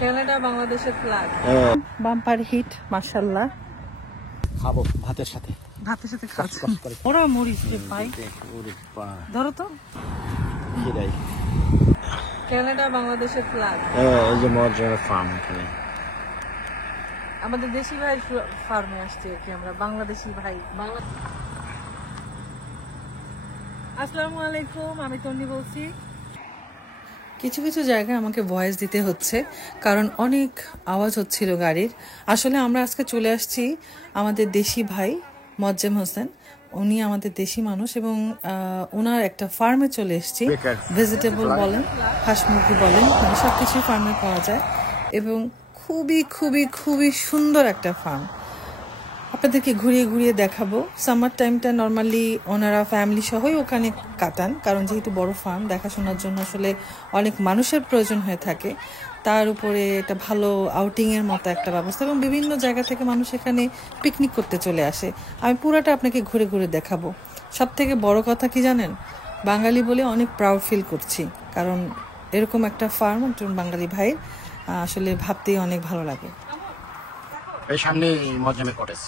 Canada বাংলাদেশের flag. Bumper hit মাশাআল্লাহ। খাবো ভাতের সাথে। ভাতের সাথে খাচ্ছি। ওরা মরিচ রে ভাই। ধরো তো। খিরাই। কানাডা বাংলাদেশের ফ্ল্যাগ। এই যে মর্যাদার ফার্ম এখানে। আমাদের দেশি ভাই ফার্মে আসছে কি আমরা বাংলাদেশি ভাই। আসসালামু আলাইকুম, আমি তন্নি বলছি। কিছু কিছু জায়গায় আমাকে ভয়েস দিতে হচ্ছে কারণ অনেক আওয়াজ হচ্ছিল গাড়ির। আসলে আমরা আজকে চলে আসছি আমাদের দেশি ভাই মোয়াজ্জেম হোসেন, উনি আমাদের দেশি মানুষ এবং ওনার একটা ফার্মে চলে এসেছি। ভেজিটেবল বলেন, হাঁস মুরগি বলেন, মানে সব কিছুই ফার্মে পাওয়া যায় এবং খুবই খুবই খুবই সুন্দর একটা ফার্ম। আপনাদেরকে ঘুরিয়ে ঘুরিয়ে দেখাবো। সামার টাইমটা নর্মালি ওনারা ফ্যামিলি সহই ওখানে কাটান, কারণ যেহেতু বড় ফার্ম, দেখাশোনার জন্য আসলে অনেক মানুষের প্রয়োজন হয়ে থাকে। তার উপরে একটা ভালো আউটিংয়ের মতো একটা ব্যবস্থা এবং বিভিন্ন জায়গা থেকে মানুষ এখানে পিকনিক করতে চলে আসে। আমি পুরাটা আপনাকে ঘুরে ঘুরে দেখাবো। সব থেকে বড় কথা কি জানেন, বাঙালি বলে অনেক প্রাউড ফিল করছি, কারণ এরকম একটা ফার্ম একজন বাঙালি ভাই আসলে ভাবতেই অনেক ভালো লাগে। এই সামনে মর্যামের কটেজ।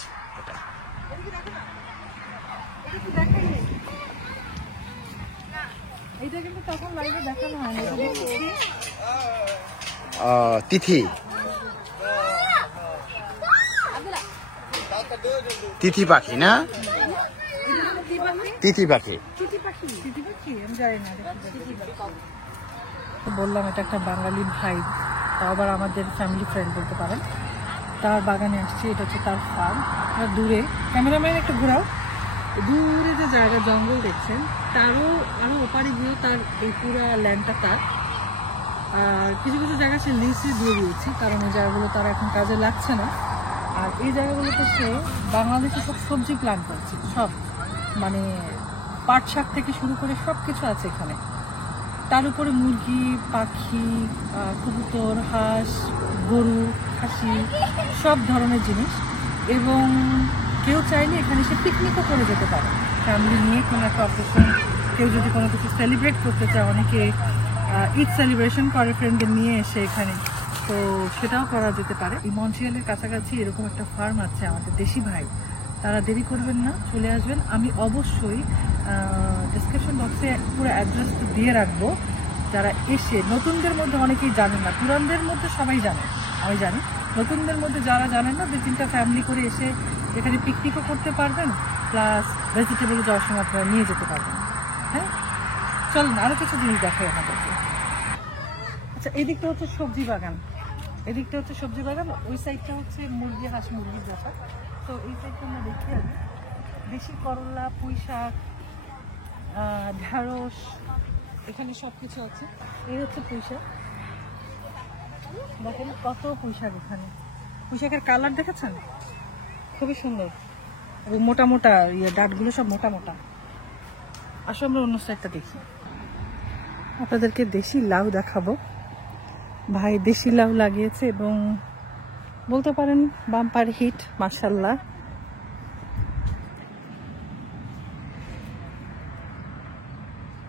এটা কিন্তু তখন লাইভে দেখানো হয় না। তিথি তিথি পাখি না, তিথি পাখি। বললাম এটা একটা বাঙালি ভাই, তাও আবার আমাদের ফ্যামিলি ফ্রেন্ড বলতে পারেন। তার বাগানে আসছে, এটা হচ্ছে তার ফার্ম। আর দূরে ক্যামেরাম্যান একটু ঘোরাও, দূরে যে জায়গা জঙ্গল দেখছেন আরো ওপারে গিয়েও তার এই পুরো ল্যান্ডটা তার। আর কিছু কিছু জায়গা সে লিস্টে দিয়ে দিয়েছি, কারণ এই জায়গাগুলো তার এখন কাজে লাগছে না। আর এই জায়গাগুলোতে সে বাংলাদেশে সব সবজি প্ল্যান্ট করছে, সব মানে পাট শাক থেকে শুরু করে সব কিছু আছে এখানে। তার উপরে মুরগি, পাখি, কবুতর, হাঁস, গরু, খাসি, সব ধরনের জিনিস। এবং কেউ চাইলে এখানে সে পিকনিকও করে যেতে পারে ফ্যামিলি নিয়ে। কোনো একটা অকেশন, কেউ যদি কোনো কিছু সেলিব্রেট করতে চায়, অনেকে ঈদ সেলিব্রেশন করে ফ্রেন্ডদের নিয়ে এসে এখানে, তো সেটাও করা যেতে পারে। এই মন্ট্রিয়ালের কাছাকাছি এরকম একটা ফার্ম আছে আমাদের দেশি ভাই, তারা দেরি করবেন না, চলে আসবেন। আমি অবশ্যই ডিসক্রিপশন বক্সে পুরো অ্যাড্রেস দিয়ে রাখবো। যারা এসে, নতুনদের মধ্যে অনেকেই জানেন না, পুরানদের মধ্যে সবাই জানে, আমি জানি। নতুনদের মধ্যে যারা জানেন না, 2-3টা ফ্যামিলি করে এসে এখানে পিকনিকও করতে পারবেন, প্লাস ভেজিটেবল যাওয়ার সময় আপনারা নিয়ে যেতে পারবেন। হ্যাঁ, চলুন আরও কিছু জিনিস দেখাই আমাদেরকে। আচ্ছা, এদিকটা হচ্ছে সবজি বাগান, এদিকটা হচ্ছে সবজি বাগান, ওই সাইডটা হচ্ছে মুরগি, হাঁস মুরগির ব্যাপার। তো এই সাইডটা আমরা দেখি আগে। দেশি করলা, পুঁই শাক, ঢ্যাঁড়স, এখানে সব কিছু আছে। এই হচ্ছে পুঁই শাক, দেখেন কত পুঁই শাক এখানে। পুঁই শাকের কালার দেখেছেন, খুবই সুন্দর এবং মোটা মোটা ডাঁটগুলো সব মোটা মোটা। আসলে আমরা অন্য সাইডটা দেখি। আপনাদেরকে দেশি লাউ দেখাবো। ভাই দেশি লাউ লাগিয়েছে এবং বলতে পারেন বাম্পার হিট মাশাআল্লাহ।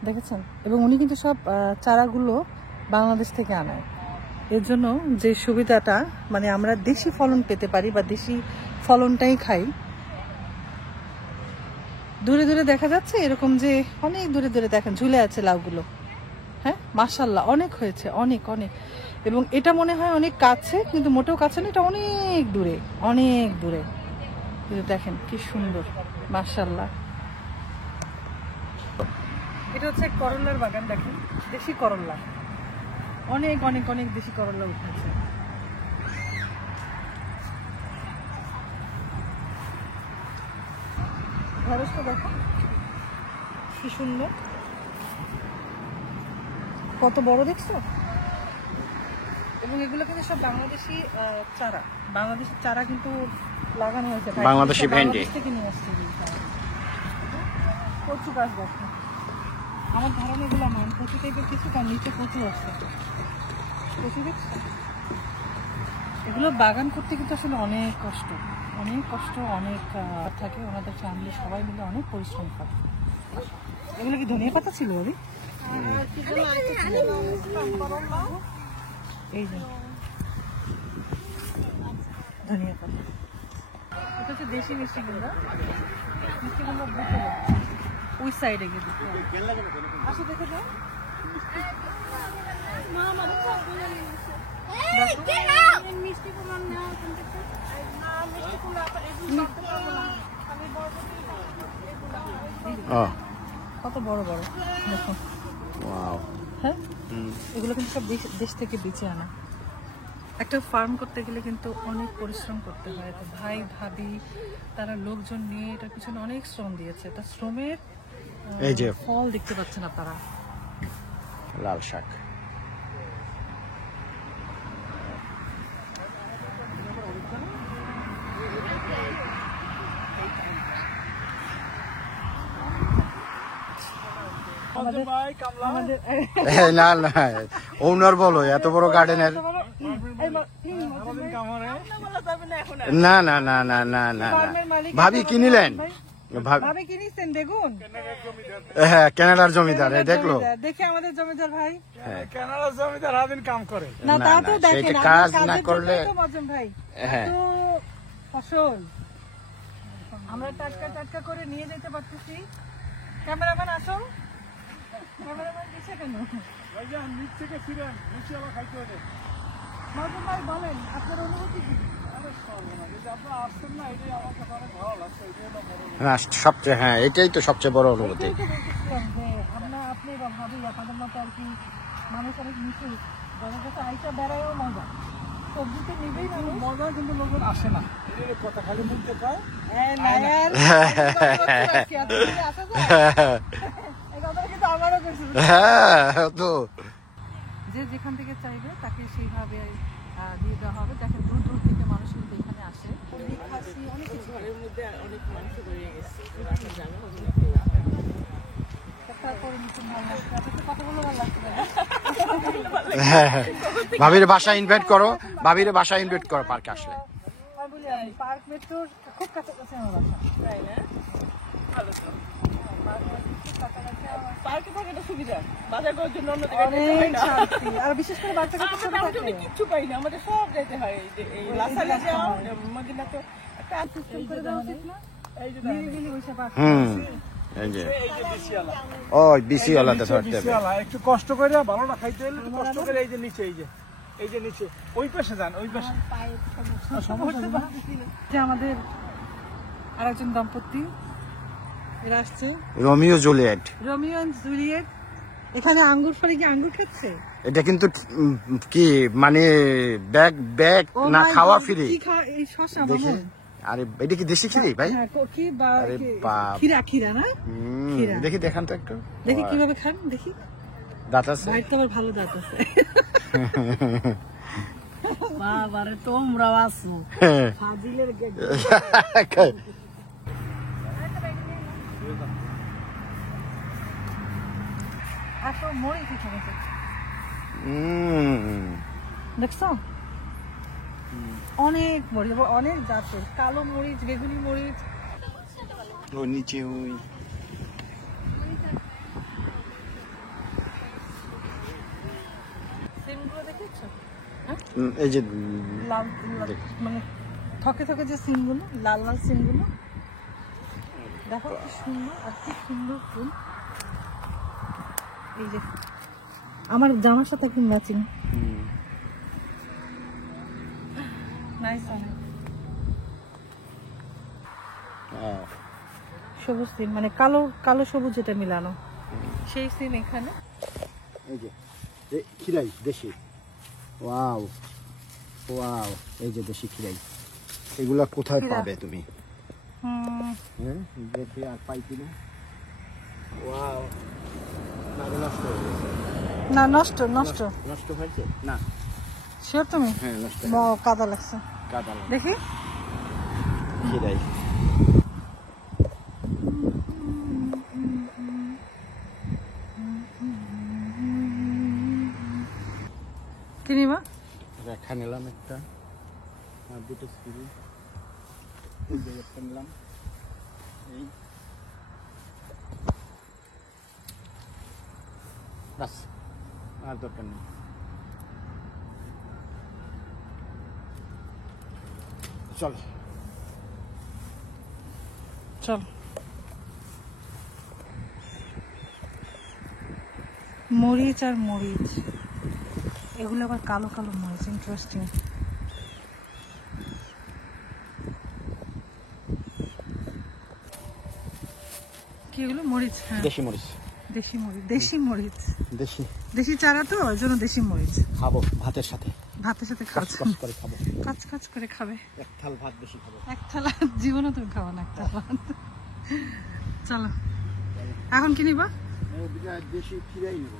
দেখেছেন, এবং উনি কিন্তু সব চারাগুলো বাংলাদেশ থেকে আনায়। এর জন্য যে সুবিধাটা, মানে আমরা দেশি ফলন পেতে পারি বা দেশি ফলনটাই খাই। দূরে দূরে দেখা যাচ্ছে এরকম যে অনেক দূরে দূরে দেখেন ঝুলে আছে লাউগুলো। হ্যাঁ মাশাআল্লাহ, অনেক হয়েছে, অনেক অনেক। এবং এটা মনে হয় অনেক কাছে, কিন্তু মোটেও কাছে না, এটা অনেক দূরে, অনেক দূরে। কিন্তু দেখেন কি সুন্দর মাশাআল্লাহ। এটা হচ্ছে করলার বাগান, দেখেন দেশি করলা, অনেক অনেক অনেক দেশি করলা উঠেছে। ঢেঁড়সটা দেখো কি সুন্দর, কত বড় দেখছো। এবং এগুলো কিন্তু সব বাংলাদেশি চারা, বাংলাদেশের চারা কিন্তু লাগানো হয়েছে, বাংলাদেশি ভেন্ডি থেকে নিয়ে আসছে। কচু গাছ দেখো, আমার ধারণা এগুলো মান কচু টাইপের কিছু, তার নিচে কচু আসছে। কচু দেখছো, এগুলো বাগান করতে কিন্তু আসলে অনেক কষ্ট, অনেক কষ্ট, অনেক থাকে। ওনাদের ফ্যামিলি সবাই মিলে অনেক পরিশ্রম করে। এগুলো কি ধনিয়া পাতা ছিল ওই? এই যে ধনিয়া পাতা। এটা হচ্ছে দেশি মিষ্টি কুমড়া। মিষ্টি কুমড়া বোতলে ওই সাইডে গিয়ে দেখতে হবে। আসো দেখে যাও। কত বড় বড় দেখো। হ্যাঁ, এগুলো কিন্তু সব দেশ থেকে বেঁচে আনা। একটা ফার্ম করতে গেলে কিন্তু অনেক পরিশ্রম করতে হয়। তো ভাই ভাবি তারা লোকজন নিয়ে এটার পিছনে অনেক শ্রম দিয়েছে। তা শ্রমের এই যে ফল দেখতে পাচ্ছেন আপনারা। লাল শাক। না না, ওনার বলো এত বড় গার্ডেনের। না না না না না না, ভাবি কিনিলেন? ভাবি কিনেছেন বেগুন? হ্যাঁ, কানাডার জমিদার। দেখলো, দেখি আমাদের জমিদার ভাই। কানাডার জমিদার সারাদিন কাম করে না, তা তো দেখেন কাজ না করলে মজম ভাই। তো ফসল আমরা টাটকা টাটকা করে নিয়ে যেতে পারতেছি। ক্যামেরাম্যান আসো। ক্যামেরাম্যান দিছে কেন? নিচ থেকে ফিরেন, নিচে আবার খাইতে হবে। মজম ভাই বলেন আপনার অনুভূতি কি? আপনার আসছেন না, এটাই আমার কাছে অনেক ভালো লাগছে। সবচেয়ে, হ্যাঁ এটাই তো সবচেয়ে বড় অনুভূতি। আপনি বা ভাবি আপনাদের মতো আর কি মানুষ অনেক নিচু, যাদের কাছে আইসা বেড়ায়ও মজা। সবজিতে নিবেই মজা, কিন্তু লোকজন আসে না। এর কথা খালি বলতে পায়। যে যেখান থেকে চাইবে তাকে সেইভাবে দিয়ে দেওয়া হবে। দেখেন দূর দূর থেকে মানুষ কিন্তু এখানে আসে। অনেক কিছু ঘরের মধ্যে অনেক মানুষ বেরিয়ে গেছে। ভাবির বাসা ইনভাইট করো, ভাবির বাসা ইনভাইট করো পার্কে আসলে। পার্ক মেট্রোর খুব কাছাকাছি আমার বাসা। তাই না? ভালো তো। পার্কে থাকাটা সুবিধা, বাজার করার জন্য অন্য জায়গায় আর বিশেষ করে বাচ্চাদের সাথে কিছু পাই না, আমাদের সব যেতে হয়। এই লাসালে যাও, মদিনা তো একটা সিস্টেম করে দেওয়া উচিত না? এই যে নিরিবিলি বসে পার্ক। এই যে এই যে বিসিয়ালা, ওই বিসি ওলাতে ধরতে হবে। বিসিয়ালা একটু কষ্ট করে ভালোটা খাইতে হলে একটু কষ্ট করে। এই যে নিচে, এই যে নিচে ওই পাশে যান, ওই পাশে। যে আমাদের আরেকজন দম্পতি এরা আসছে, Romeo Juliet. Romeo and Juliet. এখানে আঙ্গুর ফলে কি আঙ্গুর খাচ্ছে? এটা কিন্তু কি মানে ব্যাগ ব্যাগ না, খাওয়া ফ্রি। কি খাওয়া? এই শসা দেখি। আরে এটা কি দেশি খিরি ভাই? হ্যাঁ, কি বা আরে বাপ, খিরা না? দেখি দেখান তো একটু। দেখি কিভাবে খান, দেখি। দাঁত আছে? ভাইয়ের তো আবার ভালো দাঁত আছে। বাবারে তোমরাও আছো ফাজিলের গেট। এত মরিচ এখানে দেখছো? অনেক মরিচ, অনেক জাতের কালো মরিচ, বেগুনি মরিচ। ও নিচে ওই সিমগুলো দেখেছো? এই যে লাল মানে থকে থকে যে সিমগুলো, লাল লাল সিমগুলো দেখো কি সুন্দর, আর কি সুন্দর ফুল। এই যে আমার জামার সাথে একদম ম্যাচিং। নাইস অনেক। সবুজ সিম মানে কালো কালো সবুজ যেটা মিলানো, সেই সিম এখানে। এই যে খিরাই দেশি। ওয়াও ওয়াও, এই যে দেশি খিরাই। এগুলা কোথায় পাবে তুমি? হ্যাঁ, দেখি আর পাই কিনা। ওয়াও, না নষ্ট নষ্ট নষ্ট হয়েছে না? শিওর তুমি? হ্যাঁ নষ্ট। কাদা লাগছে, কাদা দেখি। খিরাই। কিনিবা? রেখা নিলাম একটা, আর দুটো সিঁড়ি একটা নিলাম। এই বাস, আর দরকার নেই। চল চল। মরিচ আর মরিচ, এগুলো আবার কালো কালো মরিচ, ইন্টারেস্টিং। কি এগুলো? মরিচ। হ্যাঁ, দেশি মরিচ। দেশি মরিচ। দেশি মরিচ, দেশি দেশি চারা তো, ওই জন্য দেশি মরিচ। খাবো ভাতের সাথে, ভাতের সাথে খাচ্ছ? কচ করে খাবো, কাজ কাজ করে খাবে। এক থাল ভাত বেশি খাবো। এক থালা জীবনও তুমি খাবো না, এক থালা। চলো, এখন কি নিবা? দেশি খিরাই নেব।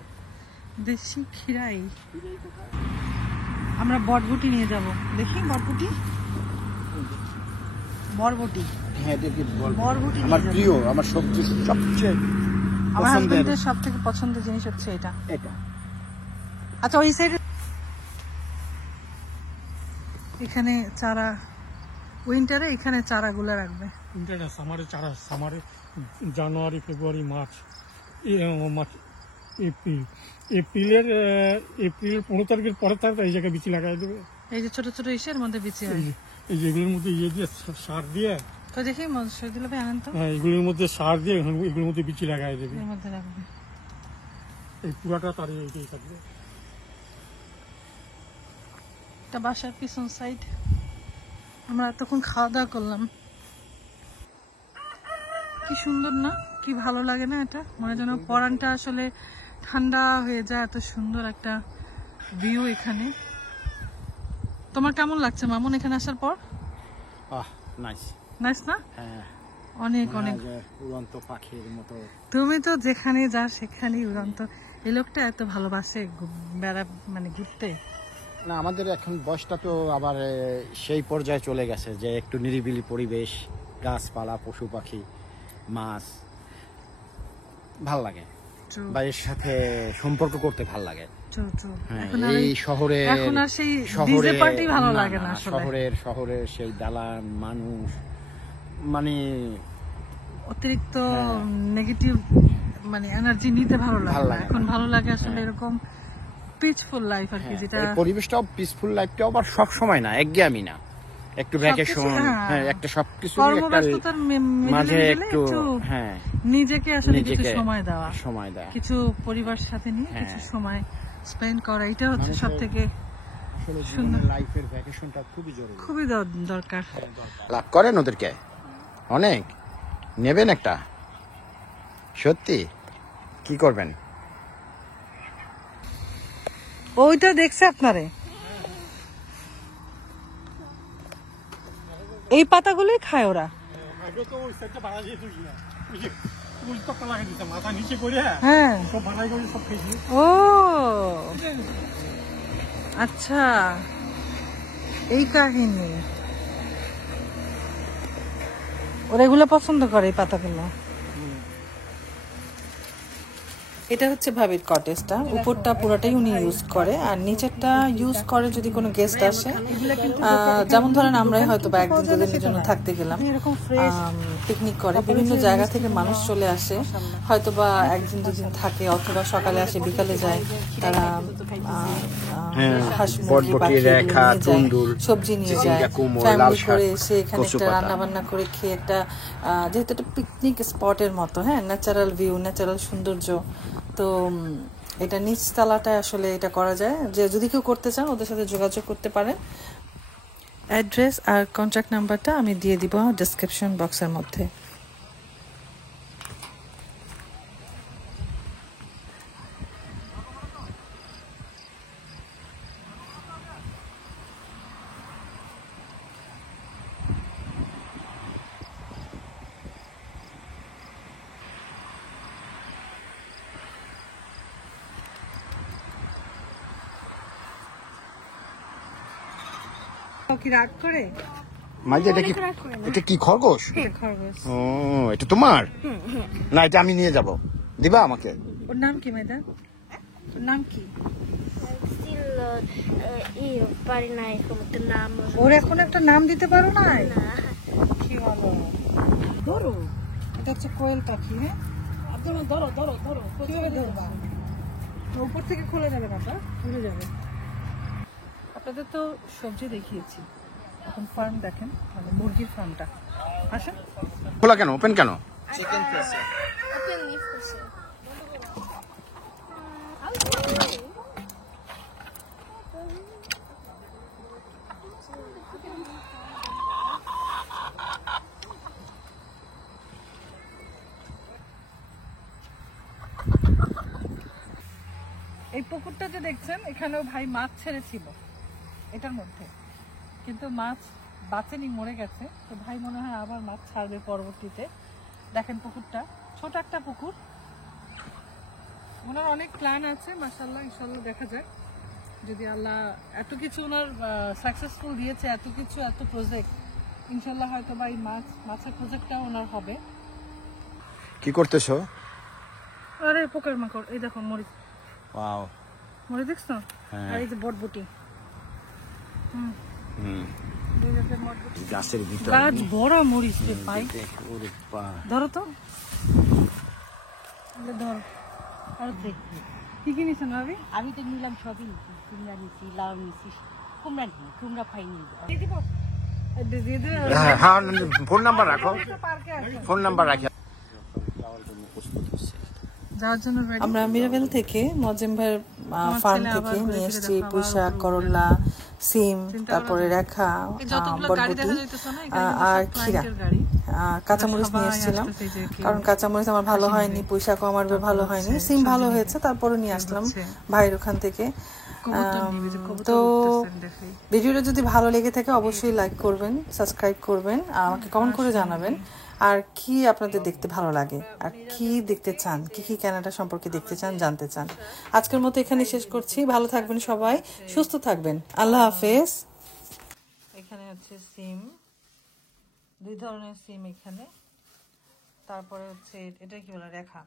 দেশি খিরাই। আমরা বটবুটি নিয়ে যাব। দেখি বটবুটি, বরবটি। হ্যাঁ দেখি, বরবটি আমার নিয়ে যাবো। প্রিয়, আমার সবজি সবচেয়ে আমার পছন্দের হাজবেন্ডের সব থেকে পছন্দের জিনিস হচ্ছে এটা। এটা। আচ্ছা, ওই সাইডে এখানে চারা, উইন্টারে এখানে চারাগুলো রাখবে। উইন্টারে সামারে চারা, সামারে জানুয়ারি ফেব্রুয়ারি মার্চ, এপ্রিল, এপ্রিলের 15 তারিখের পরের তারিখ এই জায়গায় বিচি লাগাই দেবে। এই যে ছোট ছোট ইসের মধ্যে বিচি হয়। এই যেগুলোর মধ্যে ইয়ে দিয়ে সার দিয়ে, তো দেখি শহীদুল ভাই আনেন তো, হ্যাঁ এগুলোর মধ্যে সার দিয়ে এগুলোর মধ্যে বিচি লাগাই দেবে। এর মধ্যে রাখবে। এই পুরাটা তার এইটাই থাকবে। এটা বাসার পিছন সাইড। আমরা তখন খাওয়া দাওয়া করলাম। কি সুন্দর না, কি ভালো লাগে না এটা? মনে যেন পরানটা আসলে ঠান্ডা হয়ে যায়। এত সুন্দর একটা ভিউ এখানে। তোমার কেমন লাগছে মামুন এখানে আসার পর? নাইস। নাইস না? হ্যাঁ, অনেক অনেক। উড়ন্ত পাখির মতো। তুমি তো যেখানে যা সেখানেই উড়ন্ত। এই লোকটা এত ভালোবাসে বেড়া, মানে ঘুরতে। না, আমাদের এখন বয়সটা তো আবার সেই পর্যায়ে চলে গেছে যে একটু নিরিবিলি পরিবেশ, গাছপালা, পশু পাখি, মাছ ভাল লাগে, বা এর সাথে সম্পর্ক করতে ভাল লাগে। হ্যাঁ, এখন আর এই শহরে এখন আর সেই ডিজে পার্টি ভালো লাগে না আসলে। শহরের সেই দালান মানুষ, মানে অতিরিক্ত নেগেটিভ মানে এনার্জি নিতে ভালো লাগে না। এখন ভালো লাগে আসলে এরকম পিসফুল লাইফ আর কি, যেটা এই পরিবেশটাও পিসফুল, লাইফটাও আবার সব সময় না, একঘেয়েমি না, একটু ভ্যাকেশন, হ্যাঁ একটা সবকিছু কর্মব্যস্ততার মাঝে একটু, হ্যাঁ নিজেকে আসলে কিছু সময় দেওয়া, কিছু পরিবারের সাথে নিয়ে কিছু সময় স্পেন্ড করা, এটা হচ্ছে সবথেকে সুন্দর। লাইফের ভ্যাকেশনটা খুবই জরুরি, খুবই দরকার। লাভ করেন ওদেরকে অনেক, নেবেন একটা, সত্যি কি করবেন? ওইটা দেখছে আপনারে, এই পাতাগুলোই খায় ওরা। আগে তো ওই সাইডটা বাড়া দিয়ে তুলি না, ওই যে ওই তক্তা লাগাই দিতাম মাথা নিচে করে, হ্যাঁ সব বাড়াই করে সব খেয়েছি। ও আচ্ছা, এই কাহিনী। ওরা এগুলো পছন্দ করে, এই পাতাগুলো। এটা হচ্ছে ভাবির কটেজটা, উপরটা পুরোটাই উনি ইউজ করে, আর নিচেরটা ইউজ করে যদি কোনো গেস্ট আসে, যেমন ধরেন আমরাই হয়তো বা একদিন দুদিনের জন্য থাকতে গেলাম, পিকনিক করে, বিভিন্ন জায়গা থেকে মানুষ চলে আসে, হয়তো বা একদিন দুদিন থাকে, অথবা সকালে আসে বিকালে যায়, তারা হাঁস মুরগি পাখি নিয়ে যায়, সবজি নিয়ে যায়, ফ্যামিলি করে এসে এখানে একটা রান্না বান্না করে খেয়ে একটা, যেহেতু একটা পিকনিক স্পটের মতো, হ্যাঁ ন্যাচারাল ভিউ, ন্যাচারাল সৌন্দর্য, তো এটা নিচতলাটায় আসলে এটা করা যায়। যে যদি কেউ করতে চান ওদের সাথে যোগাযোগ করতে পারেন। অ্যাড্রেস আর কন্ট্যাক্ট নাম্বারটা আমি দিয়ে দিব ডেসক্রিপশন বক্সের মধ্যে। কি রাগ করে? মাঝে এটা কি খরগোশ? খরগোশ। ও, এটা তোমার? না, এটা আমি নিয়ে যাব, দিবা আমাকে? ওর নাম কি মেয়েটা? ওর নাম কি? ওর এখন একটা নাম দিতে পারো না? কি বলো? ধরো, এটা হচ্ছে কোয়েল পাখি। হ্যাঁ, ধরো ধরো ধরো, কিভাবে ধরবা? উপর থেকে খুলে যাবে, বাবা খুলে যাবে। আপনাদের তো সবজি দেখিয়েছি, এখন ফার্ম দেখেন, মানে মুরগির ফার্মটা। আসেন। খোলা কেন, ওপেন কেন? Open leaf করছে। এই পুকুরটা যে দেখছেন, এখানেও ভাই মাছ ছেড়েছিল এটার মধ্যে, কিন্তু মাছ বাঁচেনি, মরে গেছে। তো ভাই মনে হয় আবার মাছ ছাড়বে পরবর্তীতে। দেখেন পুকুরটা, ছোট একটা পুকুর। ওনার অনেক প্ল্যান আছে, মাশাআল্লাহ, ইনশাআল্লাহ দেখা যাক। যদি আল্লাহ এত কিছু ওনার সাকসেসফুল দিয়েছে, এত কিছু, এত প্রজেক্ট, ইনশাআল্লাহ হয়তো বা এই মাছের প্রজেক্টটাও ওনার হবে। কি করতেছো? আরে পোকার মাকড়, এই দেখো মরিচ, ওয়াও। মরিচ দেখছো? হ্যাঁ। আর এই যে বটবটি, হুম, এই যে বটবটি। গাছের ভিতরে গাছ বড় মরিচ রে ভাই, ওরে বাহ। ধরো তো, ধরো। আর দেখ কি কি নিছেন ভাবি? আমি তো নিলাম সবই নিচ্ছি, কুমড়া নিচ্ছি, লাউ নিচ্ছি, কুমড়া নিই, কুমড়া পাইনি। দিয়ে দিব? দিয়ে দিবে? হ্যাঁ, হ্যাঁ, ফোন নাম্বার রাখো, পার্কে আছে। ফোন নাম্বার রাখি। যাওয়ার জন্য ready? আমরা মিরাবেল থেকে মজেম ভাইয়ের ফার্ম ছেলে আবার থেকে ঘুরে নিয়ে ফিরে এসেছি দেখো, পুঁইশাক, আবার করলা, সিম, চিন্তা তারপরে করা রেখা, এই যতগুলো গাড়ি বরবটি দেখা যাইতেছে না, এখানে কিন্তু আর সব খিরা, client-এর গাড়ি। কাঁচামরিচ সবাই নিয়ে এসেছিলাম, আসতেছে, যে কেউ কারণ কাঁচামরিচ আমার ভালো হাসি হয়নি, নেবে। পুঁইশাকও আমার ভালো হয়নি, হচ্ছে সিম ভালো সজনে হয়েছে, তারপরে নিয়ে আসলাম হচ্ছে ভাইয়ের ওখান থেকে। কবুতর নিবে, যে কবুতর তো উঠতেছেন দেখেই। ভিডিওটা যদি ভালো লেগে থাকে অবশ্যই লাইক করবেন, সাবস্ক্রাইব করবেন, আর আমাকে কমেন্ট করে জানাবেন আর কি আপনাদের দেখতে ভালো লাগে, আর কি দেখতে চান, কি কি ক্যানাডা সম্পর্কে দেখতে চান, জানতে চান। আজকের মতো এখানে শেষ করছি। ভালো থাকবেন সবাই, সুস্থ থাকবেন। আল্লাহ হাফেজ। এখানে হচ্ছে সিম, 2 ধরনের সিম এখানে। তারপরে হচ্ছে এটা কি বলে, রেখা,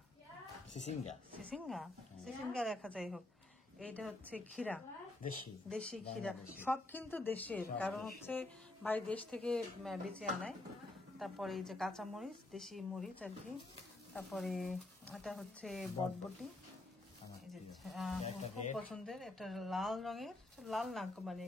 সিসিঙ্গা সিসিঙ্গা রেখা, যাই হোক। এইটা হচ্ছে খিরা, দেশি। দেশি খিরা, সব কিন্তু দেশের, কারণ হচ্ছে ভাই দেশ থেকে বেঁচে আনায়। তারপরে এই যে কাঁচামরিচ, দেশি মরিচ আর কি। তারপরে এটা হচ্ছে বটবটি, এই যে খুব পছন্দের একটা লাল রঙের, লাল না মানে